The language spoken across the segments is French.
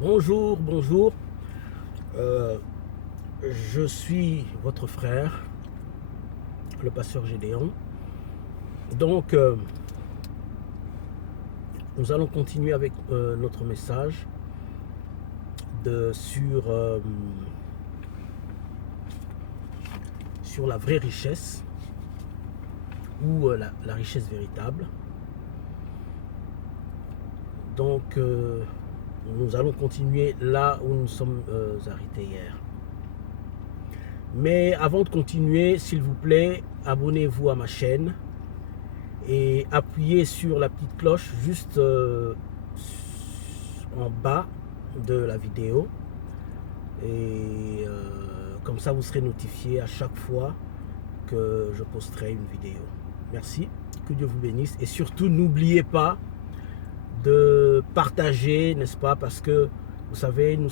Bonjour, bonjour. Euh, je suis votre frère, le pasteur Gédéon. Donc, nous allons continuer avec notre message sur la vraie richesse ou la richesse véritable. Donc, nous allons continuer là où nous sommes arrêtés hier. Mais avant de continuer, s'il vous plaît, abonnez-vous à ma chaîne et appuyez sur la petite cloche juste en bas de la vidéo. Et comme ça, vous serez notifié à chaque fois que je posterai une vidéo. Merci, que Dieu vous bénisse. Et surtout, n'oubliez pas de partager, n'est-ce pas? Parce que, vous savez, nous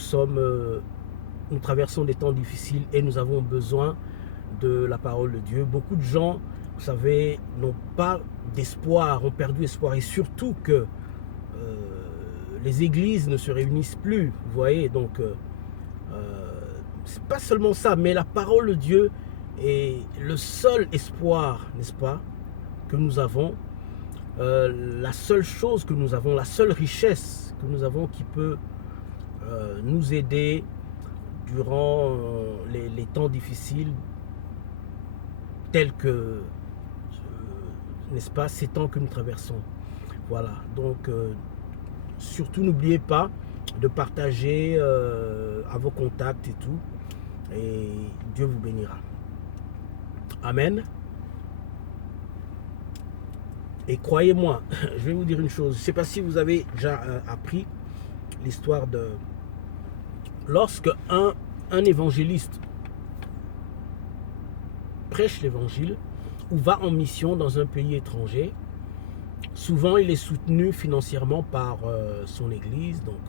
traversons des temps difficiles et nous avons besoin de la parole de Dieu. Beaucoup de gens, vous savez, n'ont pas d'espoir, ont perdu espoir. Et surtout que les églises ne se réunissent plus, vous voyez. Donc, c'est pas seulement ça, mais la parole de Dieu est le seul espoir, n'est-ce pas, que nous avons. La seule chose que nous avons, la seule richesse que nous avons qui peut nous aider durant les temps difficiles tels que, n'est-ce pas, ces temps que nous traversons. Voilà, donc surtout n'oubliez pas de partager à vos contacts et tout, et Dieu vous bénira. Amen. Et croyez-moi, je vais vous dire une chose, je ne sais pas si vous avez déjà appris l'histoire de... Lorsque un évangéliste prêche l'évangile ou va en mission dans un pays étranger, souvent il est soutenu financièrement par son église, donc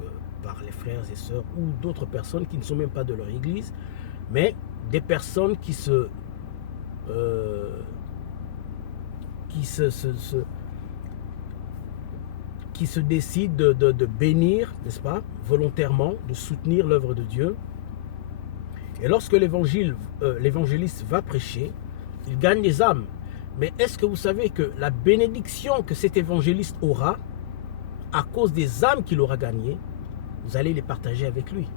par les frères et sœurs ou d'autres personnes qui ne sont même pas de leur église, mais des personnes qui se décident de bénir, n'est-ce pas, volontairement, de soutenir l'œuvre de Dieu. Et lorsque l'évangéliste va prêcher, il gagne des âmes. Mais est-ce que vous savez que la bénédiction que cet évangéliste aura, à cause des âmes qu'il aura gagnées, vous allez les partager avec lui.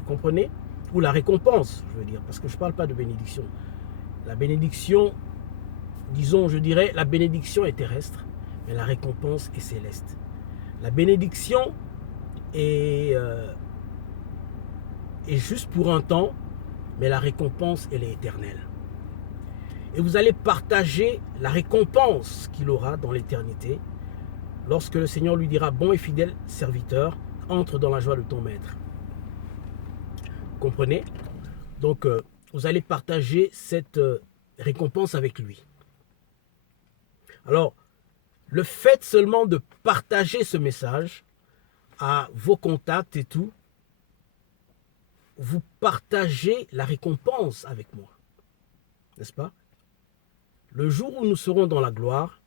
Vous comprenez? Ou la récompense, je veux dire, parce que je ne parle pas de bénédiction. La bénédiction, disons, je dirais, la bénédiction est terrestre, mais la récompense est céleste. La bénédiction est juste pour un temps, mais la récompense, elle est éternelle. Et vous allez partager la récompense qu'il aura dans l'éternité lorsque le Seigneur lui dira: bon et fidèle serviteur, entre dans la joie de ton maître. Vous comprenez? Donc, vous allez partager cette récompense avec lui. Alors, le fait seulement de partager ce message à vos contacts et tout, vous partagez la récompense avec moi. N'est-ce pas? Le jour où nous serons dans la gloire,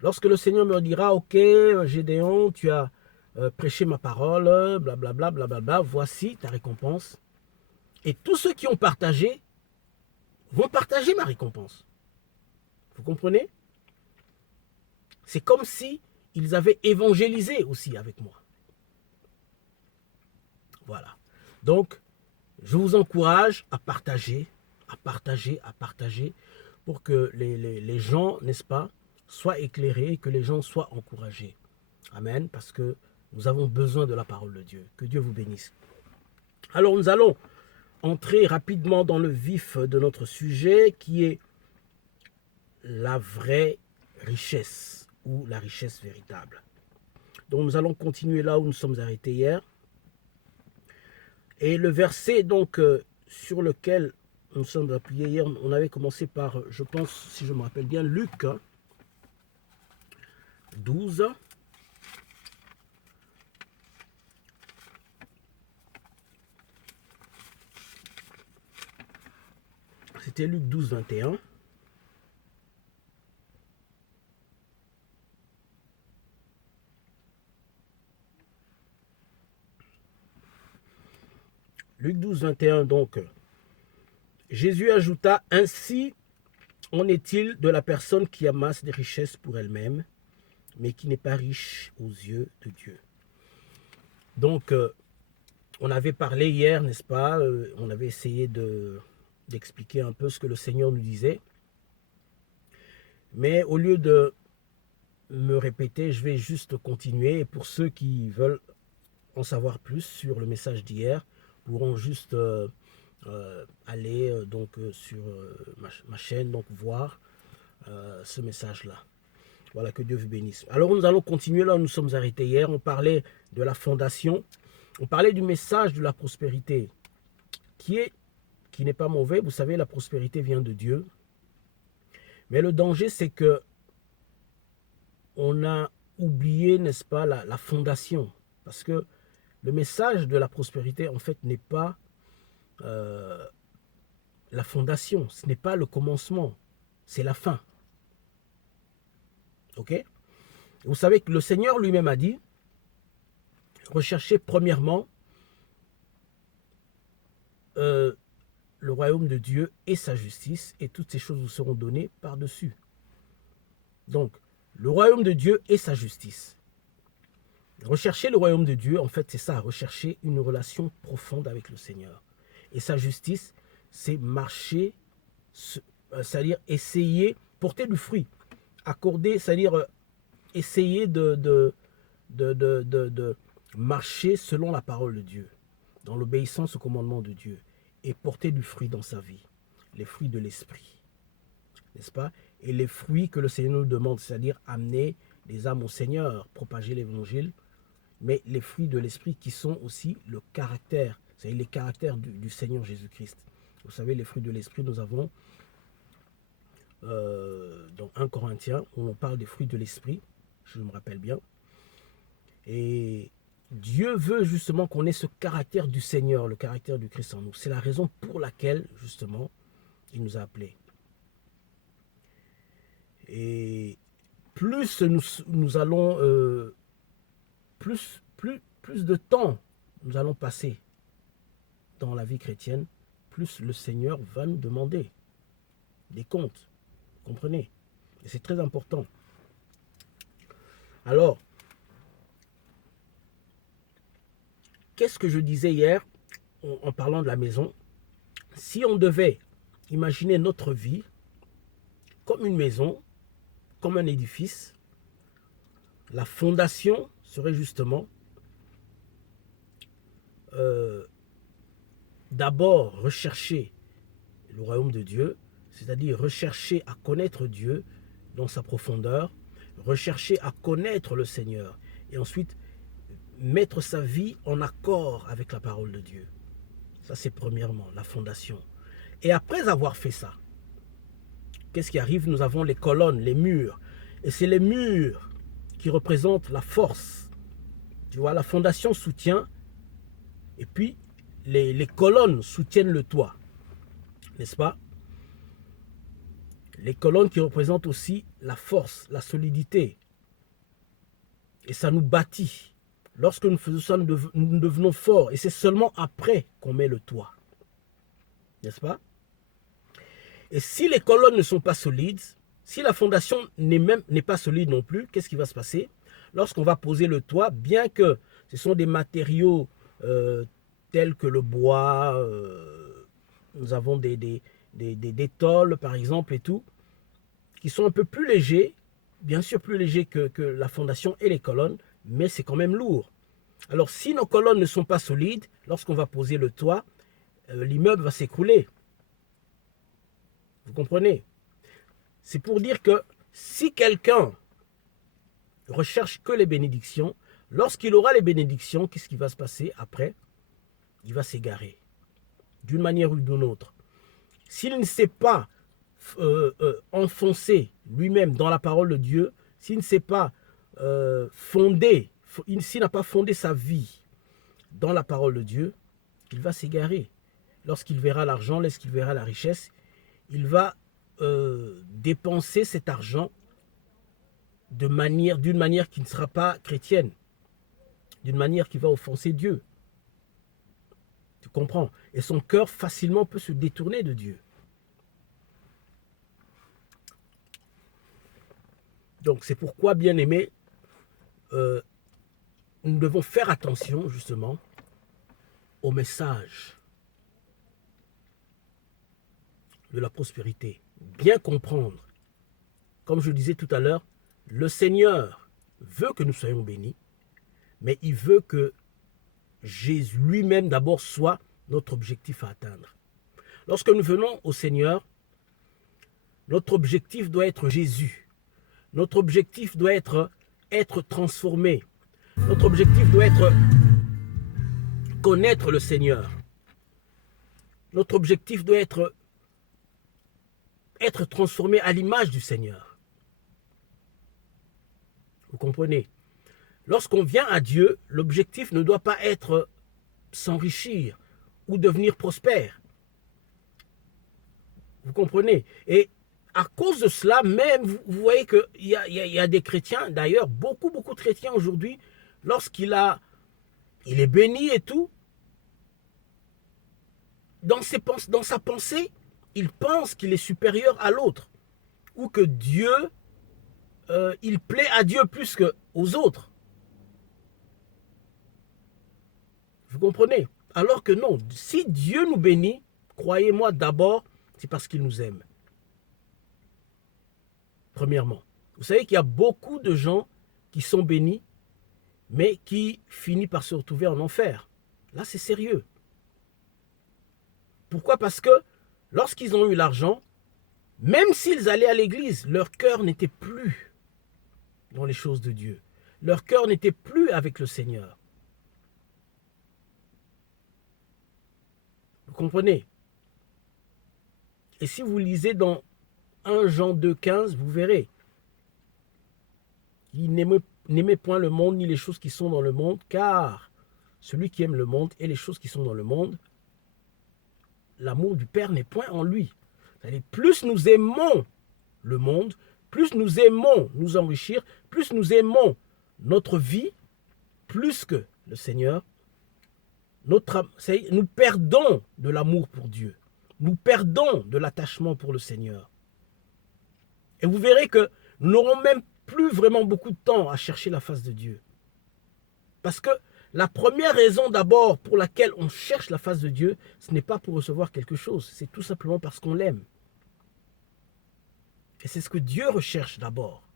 lorsque le Seigneur me dira: ok, Gédéon, tu as prêché ma parole, blablabla, blablabla, voici ta récompense. Et tous ceux qui ont partagé vont partager ma récompense. Vous comprenez? C'est comme si ils avaient évangélisé aussi avec moi. Voilà. Donc, je vous encourage à partager, à partager, à partager, pour que les gens, n'est-ce pas, soient éclairés, que les gens soient encouragés. Amen, parce que nous avons besoin de la parole de Dieu. Que Dieu vous bénisse. Alors, nous allons entrer rapidement dans le vif de notre sujet, qui est la vraie richesse ou la richesse véritable. Donc, nous allons continuer là où nous sommes arrêtés hier. Et le verset donc sur lequel nous sommes appuyés hier, on avait commencé par, je pense, si je me rappelle bien, Luc 12. C'était Luc 12, 21. Luc 12, 21, donc, Jésus ajouta, ainsi en est-il de la personne qui amasse des richesses pour elle-même, mais qui n'est pas riche aux yeux de Dieu. Donc, on avait parlé hier, n'est-ce pas? On avait essayé d'expliquer un peu ce que le Seigneur nous disait. Mais au lieu de me répéter, je vais juste continuer. Et pour ceux qui veulent en savoir plus sur le message d'hier, pourront juste aller sur ma chaîne, donc voir ce message-là. Voilà, que Dieu vous bénisse. Alors nous allons continuer là où nous sommes arrêtés hier. On parlait de la fondation. On parlait du message de la prospérité qui n'est pas mauvais. Vous savez, la prospérité vient de Dieu. Mais le danger, c'est que on a oublié, n'est-ce pas, la fondation. Parce que le message de la prospérité, en fait, n'est pas la fondation. Ce n'est pas le commencement. C'est la fin. Ok? Vous savez que le Seigneur lui-même a dit, recherchez premièrement le royaume de Dieu et sa justice, et toutes ces choses vous seront données par-dessus. Donc, le royaume de Dieu et sa justice. Rechercher le royaume de Dieu, en fait, c'est ça, rechercher une relation profonde avec le Seigneur. Et sa justice, c'est marcher, c'est-à-dire essayer, porter du fruit, accorder, c'est-à-dire essayer de marcher selon la parole de Dieu, dans l'obéissance au commandement de Dieu, et porter du fruit dans sa vie, les fruits de l'esprit, n'est-ce pas? Et les fruits que le Seigneur nous demande, c'est-à-dire amener les âmes au Seigneur, propager l'évangile, mais les fruits de l'esprit qui sont aussi le caractère, c'est-à-dire les caractères du Seigneur Jésus-Christ. Vous savez, les fruits de l'esprit, nous avons dans 1 Corinthiens, où on parle des fruits de l'esprit, je me rappelle bien. Et Dieu veut justement qu'on ait ce caractère du Seigneur, le caractère du Christ en nous. C'est la raison pour laquelle, justement, il nous a appelés. Et plus nous allons, plus de temps nous allons passer dans la vie chrétienne, plus le Seigneur va nous demander des comptes. Vous comprenez? Et c'est très important. Alors, qu'est-ce que je disais hier en parlant de la maison? Si on devait imaginer notre vie comme une maison, comme un édifice, la fondation serait justement d'abord rechercher le royaume de Dieu, c'est-à-dire rechercher à connaître Dieu dans sa profondeur, rechercher à connaître le Seigneur, et ensuite mettre sa vie en accord avec la parole de Dieu. Ça, c'est premièrement la fondation. Et après avoir fait ça, qu'est-ce qui arrive? Nous avons les colonnes, les murs. Et c'est les murs qui représentent la force. Tu vois, la fondation soutient, et puis les colonnes soutiennent le toit. N'est-ce pas? Les colonnes qui représentent aussi la force, la solidité. Et ça nous bâtit. Lorsque nous faisons ça, nous devenons forts. Et c'est seulement après qu'on met le toit. N'est-ce pas? Et si les colonnes ne sont pas solides, si la fondation n'est pas solide non plus, qu'est-ce qui va se passer? Lorsqu'on va poser le toit, bien que ce sont des matériaux tels que le bois, nous avons des tôles par exemple et tout, qui sont un peu plus légers, bien sûr plus légers que la fondation et les colonnes, mais c'est quand même lourd. Alors si nos colonnes ne sont pas solides, lorsqu'on va poser le toit, l'immeuble va s'écrouler. Vous comprenez? C'est pour dire que si quelqu'un recherche que les bénédictions, lorsqu'il aura les bénédictions, qu'est-ce qui va se passer après? Il va s'égarer, d'une manière ou d'une autre. S'il ne sait pas enfoncer lui-même dans la parole de Dieu, s'il ne sait pas s'il n'a pas fondé sa vie dans la parole de Dieu, il va s'égarer. Lorsqu'il verra l'argent, lorsqu'il verra la richesse, il va dépenser cet argent d'une manière qui ne sera pas chrétienne, d'une manière qui va offenser Dieu. Tu comprends? Et son cœur facilement peut se détourner de Dieu. Donc c'est pourquoi, bien aimé, nous devons faire attention justement au message de la prospérité. Bien comprendre, comme je le disais tout à l'heure, le Seigneur veut que nous soyons bénis, mais il veut que Jésus lui-même d'abord soit notre objectif à atteindre. Lorsque nous venons au Seigneur, notre objectif doit être Jésus. Notre objectif doit être transformé. Notre objectif doit être connaître le Seigneur. Notre objectif doit être transformé à l'image du Seigneur. Vous comprenez? Lorsqu'on vient à Dieu, l'objectif ne doit pas être s'enrichir ou devenir prospère. Vous comprenez? Et à cause de cela, même, vous voyez qu'il y a des chrétiens, d'ailleurs, beaucoup de chrétiens aujourd'hui, lorsqu'il est béni et tout, dans sa pensée, il pense qu'il est supérieur à l'autre, ou que Dieu, il plaît à Dieu plus qu'aux autres. Vous comprenez? Alors que non, si Dieu nous bénit, croyez-moi, d'abord, c'est parce qu'il nous aime. Premièrement. Vous savez qu'il y a beaucoup de gens qui sont bénis, mais qui finissent par se retrouver en enfer. Là, c'est sérieux. Pourquoi? Parce que lorsqu'ils ont eu l'argent, même s'ils allaient à l'église, leur cœur n'était plus dans les choses de Dieu. Leur cœur n'était plus avec le Seigneur. Vous comprenez? Et si vous lisez dans 1 Jean 2,15, vous verrez. Il n'aimait point le monde ni les choses qui sont dans le monde, car celui qui aime le monde et les choses qui sont dans le monde, l'amour du Père n'est point en lui. C'est-à-dire, plus nous aimons le monde, plus nous aimons nous enrichir, plus nous aimons notre vie, plus que le Seigneur, nous perdons de l'amour pour Dieu. Nous perdons de l'attachement pour le Seigneur. Et vous verrez que nous n'aurons même plus vraiment beaucoup de temps à chercher la face de Dieu. Parce que la première raison d'abord pour laquelle on cherche la face de Dieu, ce n'est pas pour recevoir quelque chose, c'est tout simplement parce qu'on l'aime. Et c'est ce que Dieu recherche d'abord.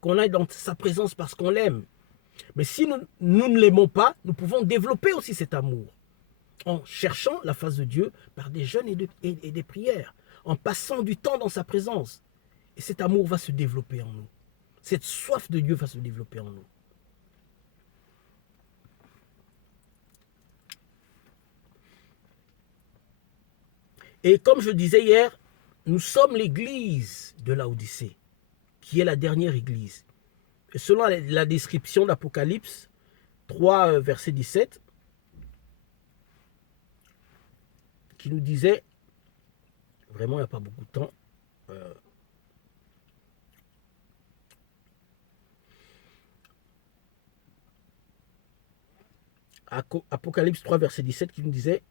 Qu'on aille dans sa présence parce qu'on l'aime. Mais si nous ne l'aimons pas, nous pouvons développer aussi cet amour. En cherchant la face de Dieu par des jeûnes et des prières. En passant du temps dans sa présence. Et cet amour va se développer en nous. Cette soif de Dieu va se développer en nous. Et comme je disais hier, nous sommes l'église de Laodicée, qui est la dernière église. Et selon la description d'Apocalypse 3, verset 17, qui nous disait, vraiment il n'y a pas beaucoup de temps, Apocalypse 3, verset 17, qui nous disait,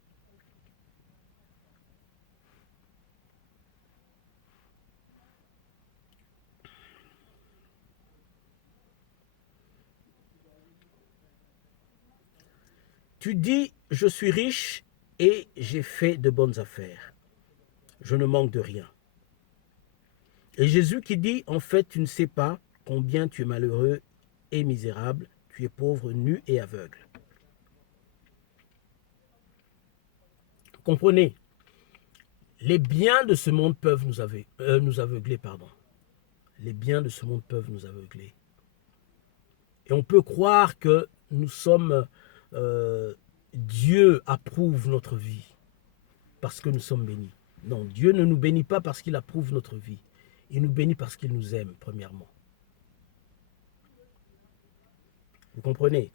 tu dis, je suis riche et j'ai fait de bonnes affaires. Je ne manque de rien. Et Jésus qui dit, en fait, tu ne sais pas combien tu es malheureux et misérable, tu es pauvre, nu et aveugle. Vous comprenez? Les biens de ce monde peuvent nous aveugler. Les biens de ce monde peuvent nous aveugler. Et on peut croire que nous sommes... Dieu approuve notre vie parce que nous sommes bénis. Non, Dieu ne nous bénit pas parce qu'il approuve notre vie. Il nous bénit parce qu'il nous aime, premièrement. Vous comprenez?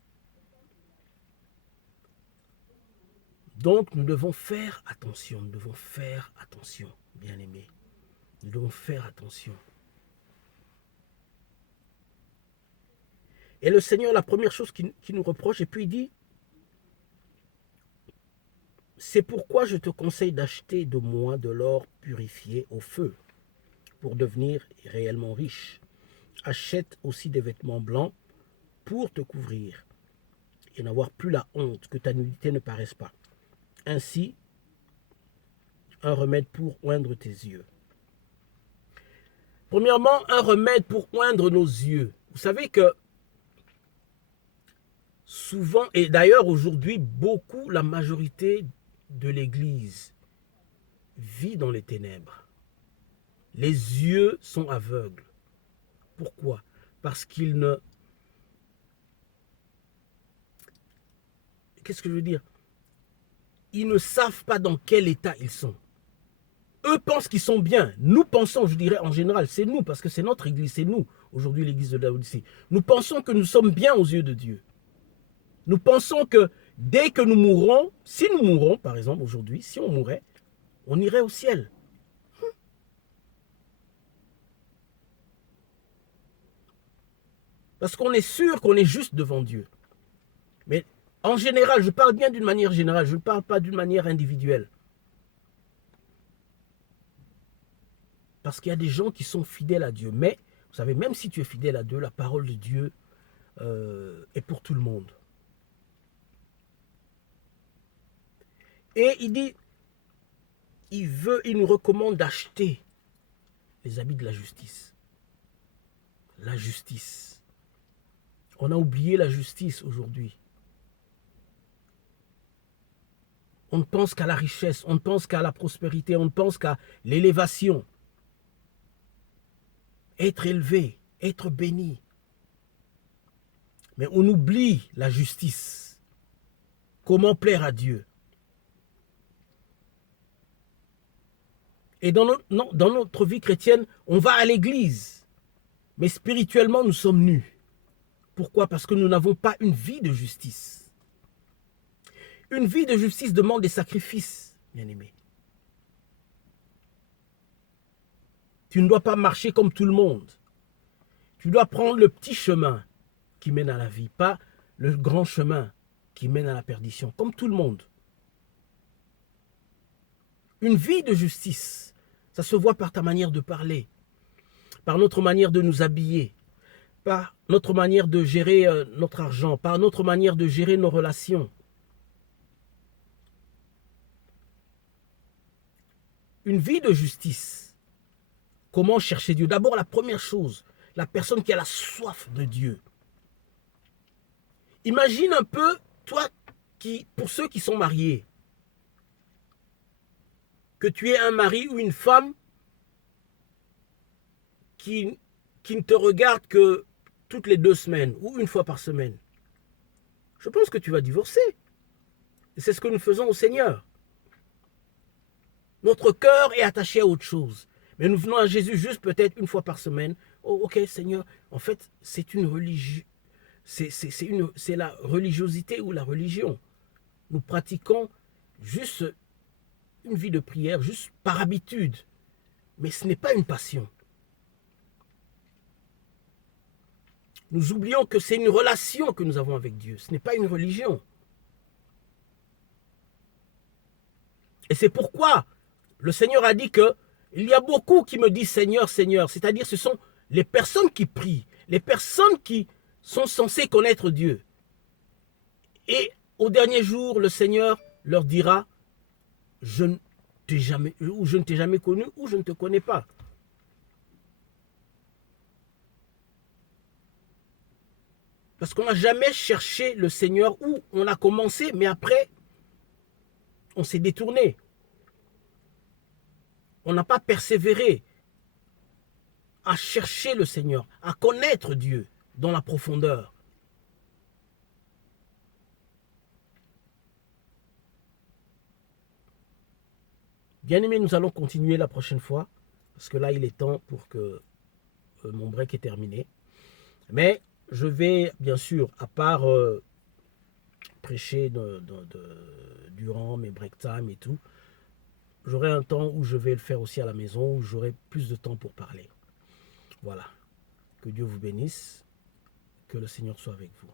Donc, nous devons faire attention. Nous devons faire attention, bien-aimés. Nous devons faire attention. Et le Seigneur, la première chose qu'il nous reproche, et puis il dit, c'est pourquoi je te conseille d'acheter de moi de l'or purifié au feu pour devenir réellement riche. Achète aussi des vêtements blancs pour te couvrir et n'avoir plus la honte, que ta nudité ne paraisse pas. Ainsi, un remède pour oindre tes yeux. Premièrement, un remède pour oindre nos yeux. Vous savez que souvent, et d'ailleurs aujourd'hui, beaucoup, la majorité de l'Église vit dans les ténèbres. Les yeux sont aveugles. Pourquoi? Parce qu'ils ne... Qu'est-ce que je veux dire? Ils ne savent pas dans quel état ils sont. Eux pensent qu'ils sont bien. Nous pensons, je dirais en général, c'est nous, parce que c'est notre église, c'est nous, aujourd'hui l'église de Laodicée. Nous pensons que nous sommes bien aux yeux de Dieu. Nous pensons que dès que nous mourrons, si nous mourons, par exemple aujourd'hui, si on mourait, on irait au ciel. Parce qu'on est sûr qu'on est juste devant Dieu. Mais en général, je parle bien d'une manière générale, je ne parle pas d'une manière individuelle. Parce qu'il y a des gens qui sont fidèles à Dieu. Mais, vous savez, même si tu es fidèle à Dieu, la parole de Dieu est pour tout le monde. Et il dit, il nous recommande d'acheter les habits de la justice. La justice. On a oublié la justice aujourd'hui. On ne pense qu'à la richesse, on ne pense qu'à la prospérité, on ne pense qu'à l'élévation. Être élevé, être béni. Mais on oublie la justice. Comment plaire à Dieu? Et dans notre vie chrétienne, on va à l'église. Mais spirituellement, nous sommes nus. Pourquoi? Parce que nous n'avons pas une vie de justice. Une vie de justice demande des sacrifices, bien-aimés. Tu ne dois pas marcher comme tout le monde. Tu dois prendre le petit chemin qui mène à la vie, pas le grand chemin qui mène à la perdition, comme tout le monde. Une vie de justice, ça se voit par ta manière de parler, par notre manière de nous habiller, par notre manière de gérer notre argent, par notre manière de gérer nos relations. Une vie de justice. Comment chercher Dieu? D'abord, la première chose, la personne qui a la soif de Dieu. Imagine un peu, toi, pour ceux qui sont mariés, que tu es un mari ou une femme qui ne te regarde que toutes les 2 semaines ou une fois par semaine. Je pense que tu vas divorcer. Et c'est ce que nous faisons au Seigneur. Notre cœur est attaché à autre chose. Mais nous venons à Jésus juste peut-être une fois par semaine. Oh, ok, Seigneur, en fait, c'est une religion. C'est la religiosité ou la religion. Nous pratiquons juste une vie de prière, juste par habitude. Mais ce n'est pas une passion. Nous oublions que c'est une relation que nous avons avec Dieu. Ce n'est pas une religion. Et c'est pourquoi le Seigneur a dit que il y a beaucoup qui me disent Seigneur, Seigneur. C'est-à-dire ce sont les personnes qui prient, les personnes qui sont censées connaître Dieu. Et au dernier jour, le Seigneur leur dira, je ne t'ai jamais connu, ou je ne te connais pas. Parce qu'on n'a jamais cherché le Seigneur, ou on a commencé, mais après, on s'est détourné. On n'a pas persévéré à chercher le Seigneur, à connaître Dieu dans la profondeur. Bien-aimés, nous allons continuer la prochaine fois, parce que là, il est temps pour que mon break est terminé. Mais je vais, bien sûr, à part prêcher durant mes break time et tout, j'aurai un temps où je vais le faire aussi à la maison, où j'aurai plus de temps pour parler. Voilà. Que Dieu vous bénisse. Que le Seigneur soit avec vous.